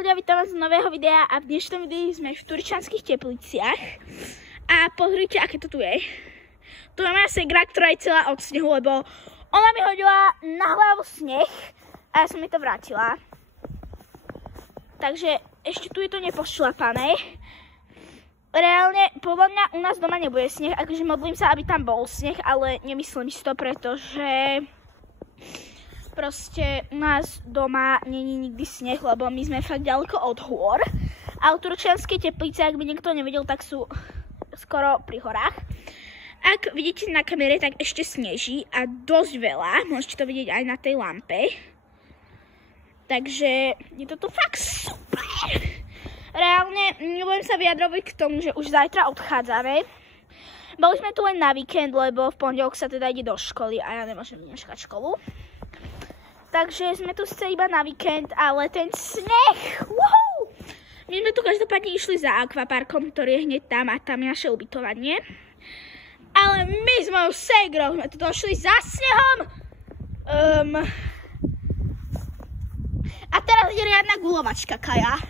ľudia, vítam vás z nového videa a v dnešnom videu sme v Turčianskych Tepliciach. A pozrite, aké to tu je. Tu je moja segra, ktorá je celá od snehu, lebo ona mi hodila na hlavu sneh a ja som mi to vrátila. Takže ešte tu je to nepošlapané. Reálne, podľa mňa u nás doma nebude sneh, akože modlím sa, aby tam bol sneh, ale nemyslím si to, pretože proste u nás doma není nikdy sneh, lebo my sme fakt ďaleko od hôr. A Turčianske Teplice, ak by niekto nevedel, tak sú skoro pri horách. Ak vidíte na kamere, tak ešte sneží a dosť veľa. Môžete to vidieť aj na tej lampe. Takže je to tu fakt super. Reálne nebudem sa vyjadrovať k tomu, že už zajtra odchádzame. Boli sme tu len na víkend, lebo v pondelok sa teda ide do školy a ja nemôžem vyneškať školu. Takže sme tu sice iba na víkend, ale ten sneh, wow! My sme tu každopádne išli za akvaparkom, ktorý je hneď tam a tam je naše ubytovanie. Ale my s mojou segrou sme tu došli za snehom. A teraz ide riadna guľovačka, Kaja.